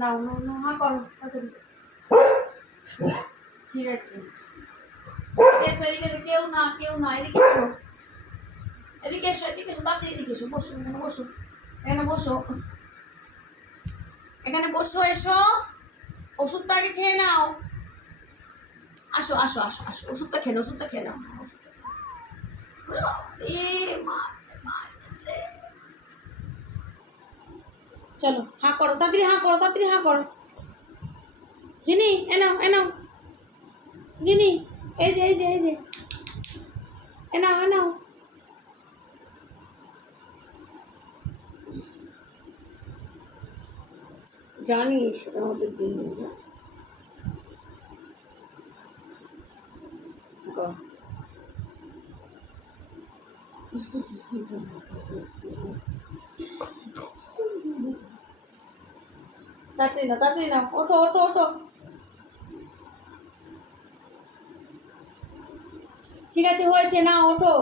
নাও নাও নাও, হ্যাঁ করো তাড়াতাড়ি। ঠিক আছে, এসো এদিকে এসো, কেউ না এদিকে এসো, এদিকে এসো, এদিকে এসো, তাড়াতাড়ি এদিকে এসো, বসো এখানে, বসো এখানে, বসো এখানে, বসো, এসো, ওষুধটা আগে খেয়ে নাও। আসো আসো আসো আসো, ওষুধটা খেয়ে নাও, ওষুধটা খেয়ে নাও, ওষুধটা মারছে। চলো হাঁ করো, তাড়াতাড়ি হাঁ করো, তাড়াতাড়ি হাঁ করো। জিনি এনাও এনাও, জিনি এই যে এই যে এই যে, এনাও এনাও। জানিস আমাদের দিন না তাড়াতাড়ি না, ওঠো ওঠো ওঠো। ঠিক আছে হয়েছে, না ওঠো।